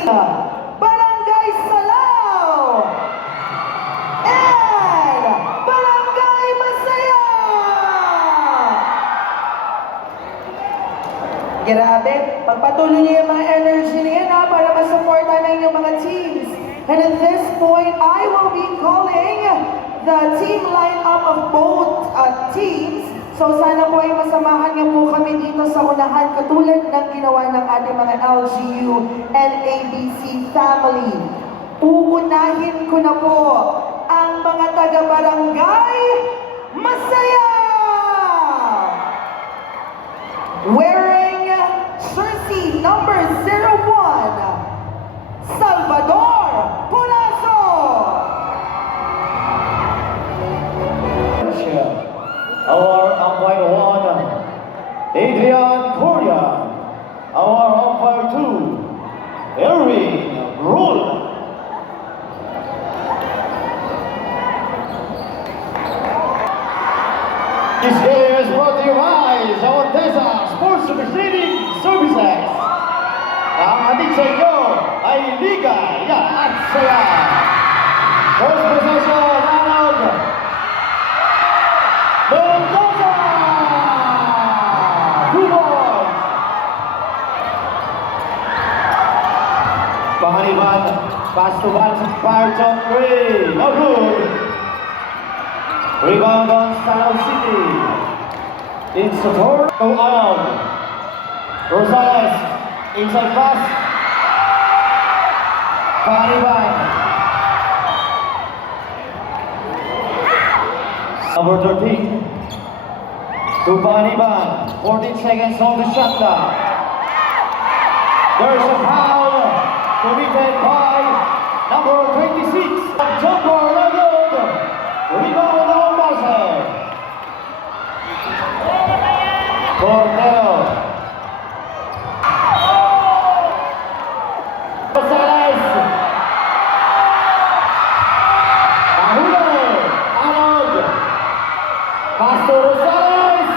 Masaya, Barangay Salao, and Barangay Masaya! Grabe, pagpatuloy niyo yung mga energy na yan para masuporta na inyong mga teams. And at this point, I will be calling the team lineup of both teams. So sana po ay masamahan niyo po kami dito sa unahan katulad ng ginawa ng ating mga LGU and ABC family. Uunahin ko na po ang mga taga-barangay Masaya! Wearing jersey number 01, Salvador Poraso! Our umpire 1, Adrian Correa. Our umpire 2, Erwin Roll. This game is brought to you by Zawantesa Sports Superseding Services. Ang ating sa inyo ay Ligaya at Saya. First possession, Arnold Mendoza! 2 balls! Pahaniban, pass to Vance, fire on 3, no good. Rebound on Salao City. It's a throw to Arnold. Rosales, inside pass. Pahaniban. Number 13. To Pahaniban. 14 seconds on the shot clock. There's a foul committed by number 26. Jumper Lagod. Rebound on Basel. Corneo. Rosales. Mahula. Arnold. Pass to Rosales.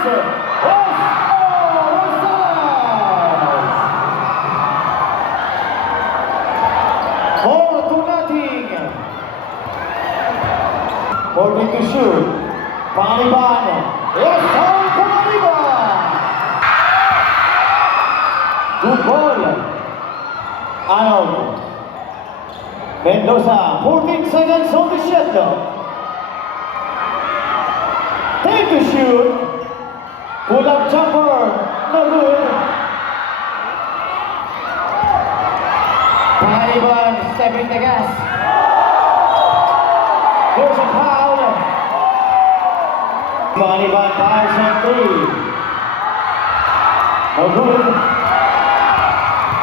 Rosales. 4-0. 40 to shoot. Pahaniban. Yes, Pahaniban. Good ball. Arnold. Mendoza. 14 seconds on the shot clock. Take the shoot. Pull up jumper. No good. Pahaniban stepping the gas. There's a foul. Pahaniban fires on 3. No good.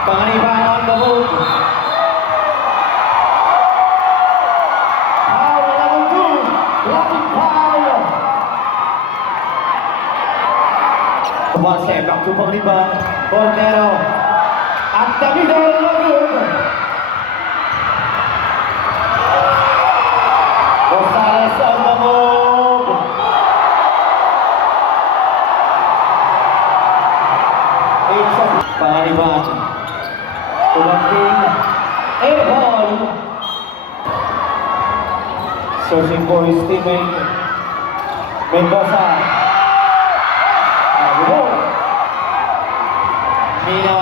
Pahaniban on the move. Foul number 2. Blocking foul. One step back to Pahaniban. Cornero. At the middle. No good. Rosales on the move. It's a Pahaniban. Tumating. A ball. Searching for his teammate. Mendoza. Ball. Mina.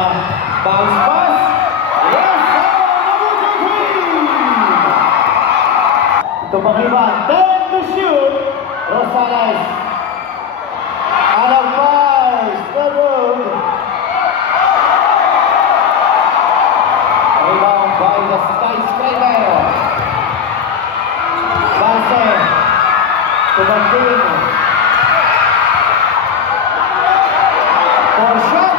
Bounce pass. Yes! Number 13. To Pahaniban, 10 to shoot. Rosales. Out of bounds. No good. Rebound by the skyscraper. Vance. To Martin. For shot.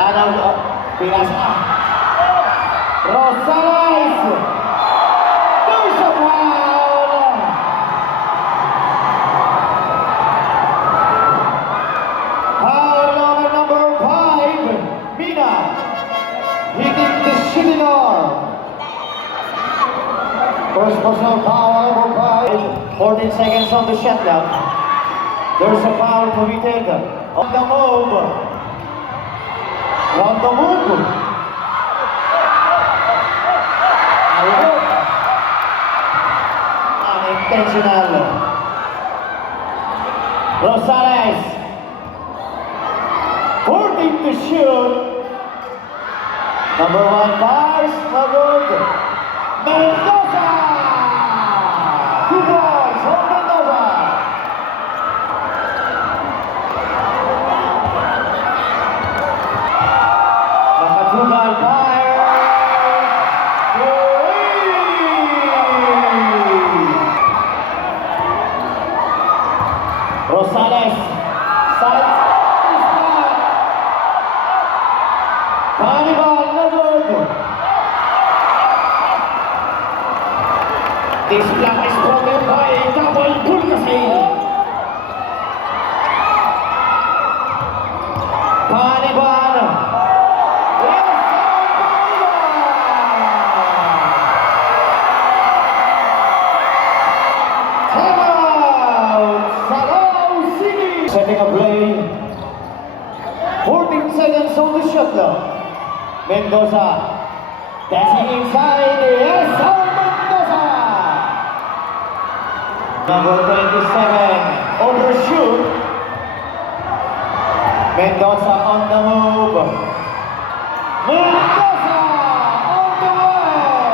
Out of Pinasa. Rosales! There's a foul! Foul on number 5, Mina. Hitting the shooting arm. First personal foul on number 5. 14 seconds on the shot clock. There's a foul committed on the move. Round the move. Ayun. Unintentional. Rosales. 14 to shoot. Number 1 bars. No good. Mendoza. 2 points for Mendoza. Makatugal fire. Rosales. Sides. Carnival, no good. This block is broken by double Bulgasin. Carnival. Yes, Carnival. Timeout. Salao City. Setting a play. 14 seconds on the shot clock. Mendoza. Dancing inside. Yes, Mendoza. Number 27. Overshoot. Mendoza on the move. Mendoza on the way.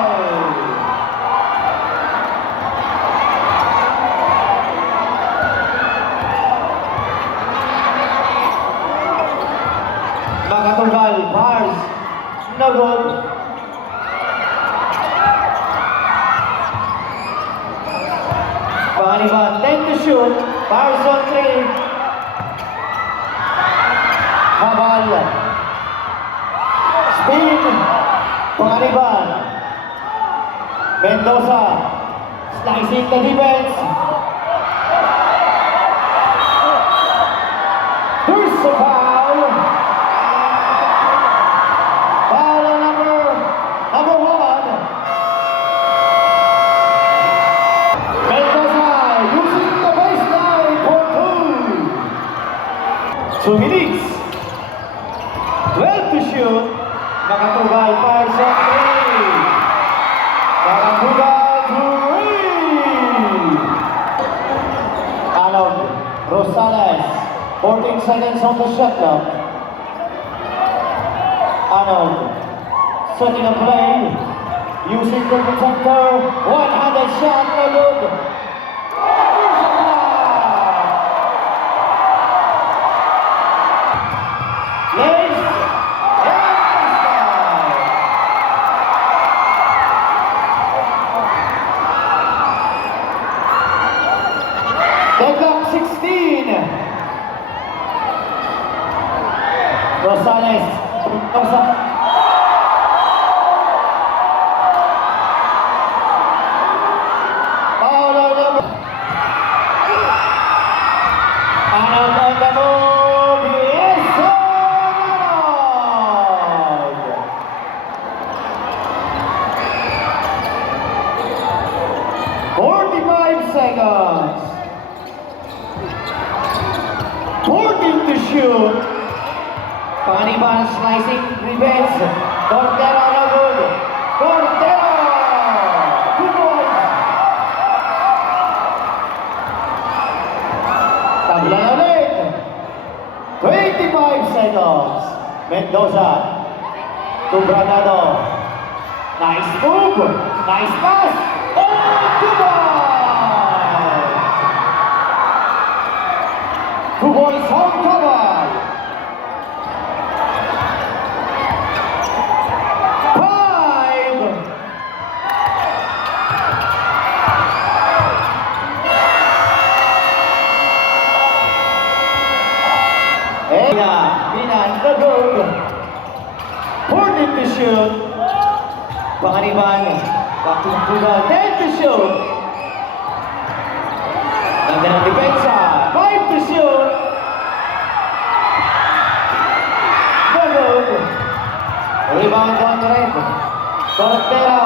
Makatugal, bars. No good. Paniban, 10 to shoot. Bars on 3. Habal. Spin. Paniban. Mendoza. Slicing the defense. Here's the foul. Foul on number 1. Mendoza using the baseline for 2. 2 minutes. 12 to shoot. Makatugal para sa 3. Makatugal 3. Alon Rosales. 14 seconds on the shot clock. Arnold setting a play, using the protector, one-handed shot, no good. Lace, deadlock 16. Rosales. Arnold on the move. Yes, Arnold. 45 seconds. 14 to shoot. Paniban slicing revenge. Cordero no good. Cordero. 2 points. Tabla na ulit. 25 seconds. Mendoza. To Bragado. Nice move. Nice pass. Oh, 2 points. 2 points on cover. 5. Binan, the goal. 14 to shoot. Pangaliban. Back to Pugal. 10 to shoot. Ganda ng depensa. 5 to shoot. The goal. Rebound on the right. Cordero.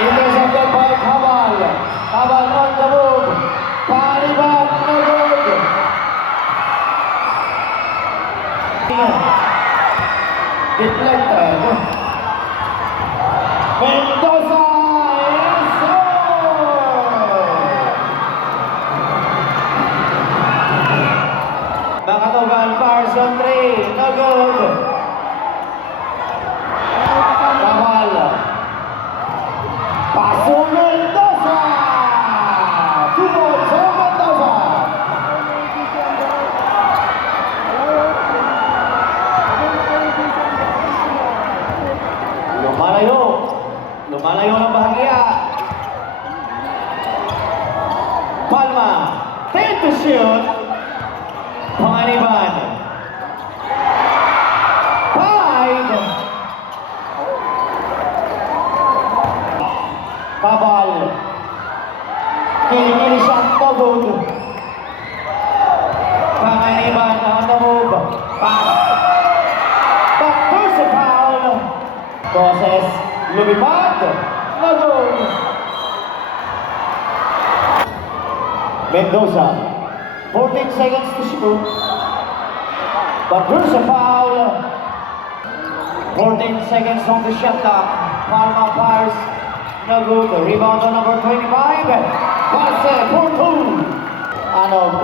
Intercepted by Habal. Habal on the move. Paniban, no good. shoot. Panganiban. 5. Kabal. Kilikili siya ang tagod. Panganiban on the move. Pass. But there's a foul. Process. Lumipad. Nagod. Mendoza. 14 seconds to shoot. But there's a foul. 14 seconds on the shot clock. Palma fires. No good. Rebound on number 25. Pass for 2. Anog.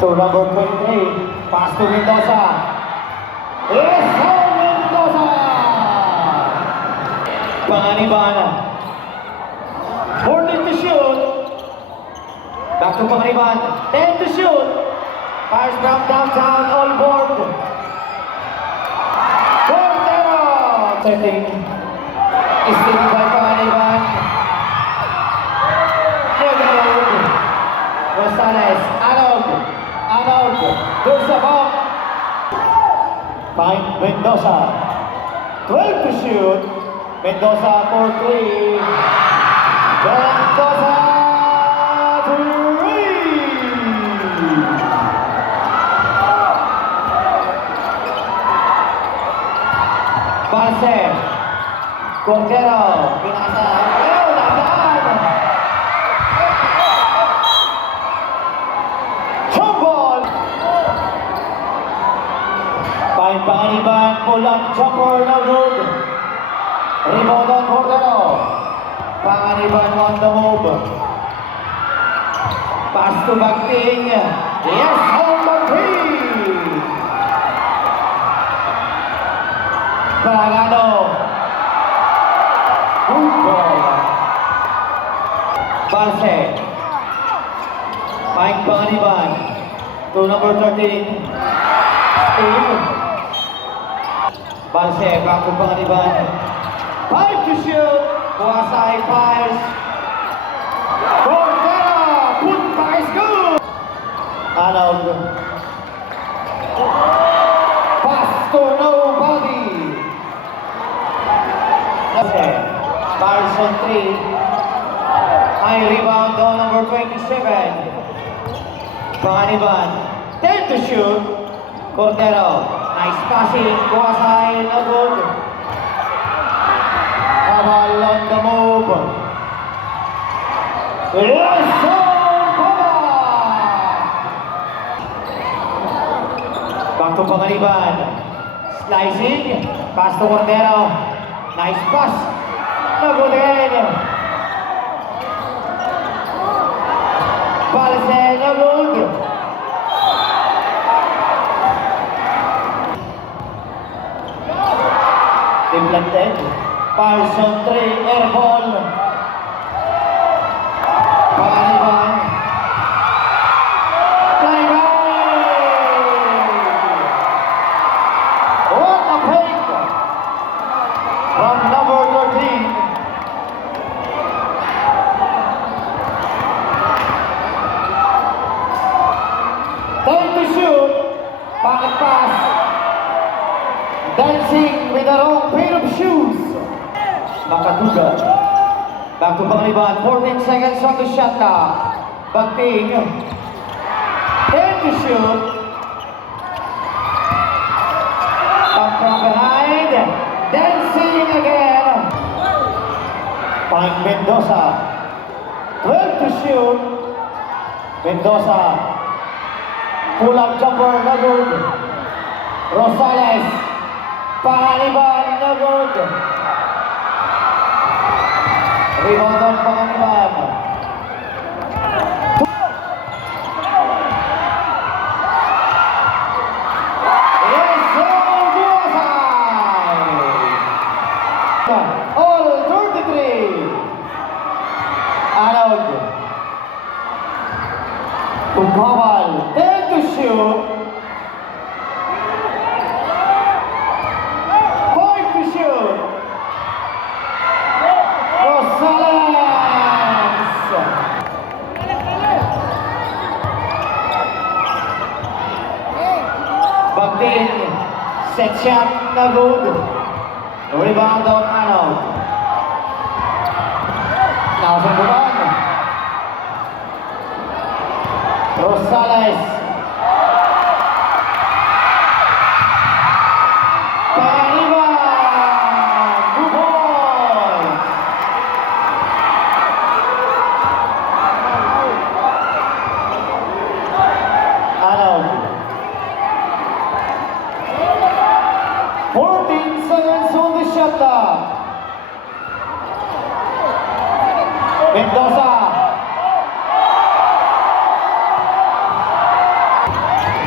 To number 23. Pass to Mendoza. It's all Mendoza. Panganiban. 14 to shoot. Back to Panganiban. 10 to shoot. Fires from downtown, all board. Cordero. Setting. Is taken by Panganiban. Negro. Rosales. Anog. Anog. There's the ball. Find Mendoza. 12 to shoot. Mendoza for 3. Mendoza 3. Barce. Cordero. Pinasa. Oh, laban. Jumble. Find Panganiban. Pull up jumper. No good. Rebound on Cordero. Panganiban on the move. Pass to Bagting. Yes, on Bagting. Paragano. Good ball. Barce. Mike Panganiban. To number 13. Steve. Barce back to Panganiban. 5 to shoot. Kuasay fires. Cordero. Put by good. Anog. Pass to nobody. Fires on 3. High rebound on number 27. Panganiban. 10 to shoot. Cordero. Nice passing. Kuasay na good. Kabal on the move. Yes, back to Panganiban. Slicing. Pass to Cordero. Nice pass. No good again. Balse, no good. Implanted. Parson 3, air ball. Panganiban. Fly right. What a fake from number 13. Time to shoot. Pocket pass. Dancing with the wrong pair of shoes. Makatuga. Back to Panganiban. 14 seconds on the shot clock. Bagting. 10 to shoot. Back from behind. Dancing again. Find Mendoza. 12 to shoot. Mendoza. Pull up jumper. No good. Rosales. Panganiban. No good. Rebound on Panganiban. Yes, all 33. Anog. Kabal. 10 to shoot. 5 to shoot. Rosales. Set shot na good. Rebound on Arnold. Nakasambukan. Rosales. Pangaliban. Good ball. Arnold. 14 seconds on the shot clock. Mendoza.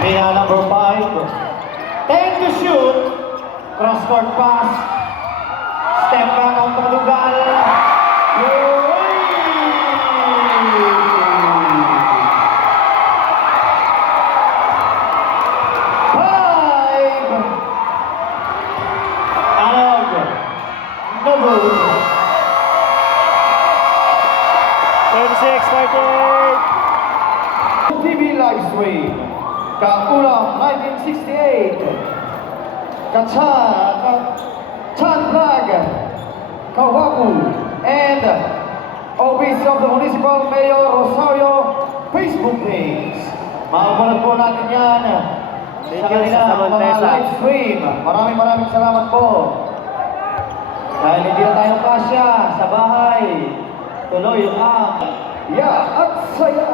Mina number 5. 10 to shoot. Cross court pass. Step back on Portugal. No good. 36, 38. TV live stream. Kaulang 1968. Chan Flag. Kawaku. And Office of the Municipal Mayor Rosario Facebook page. Makapanood po natin yan Thank sa you, kanila Sa mga Montesa. live stream. Maraming salamat po. Dahil hindi na tayo kasya sa bahay. Tuloy ang at saya.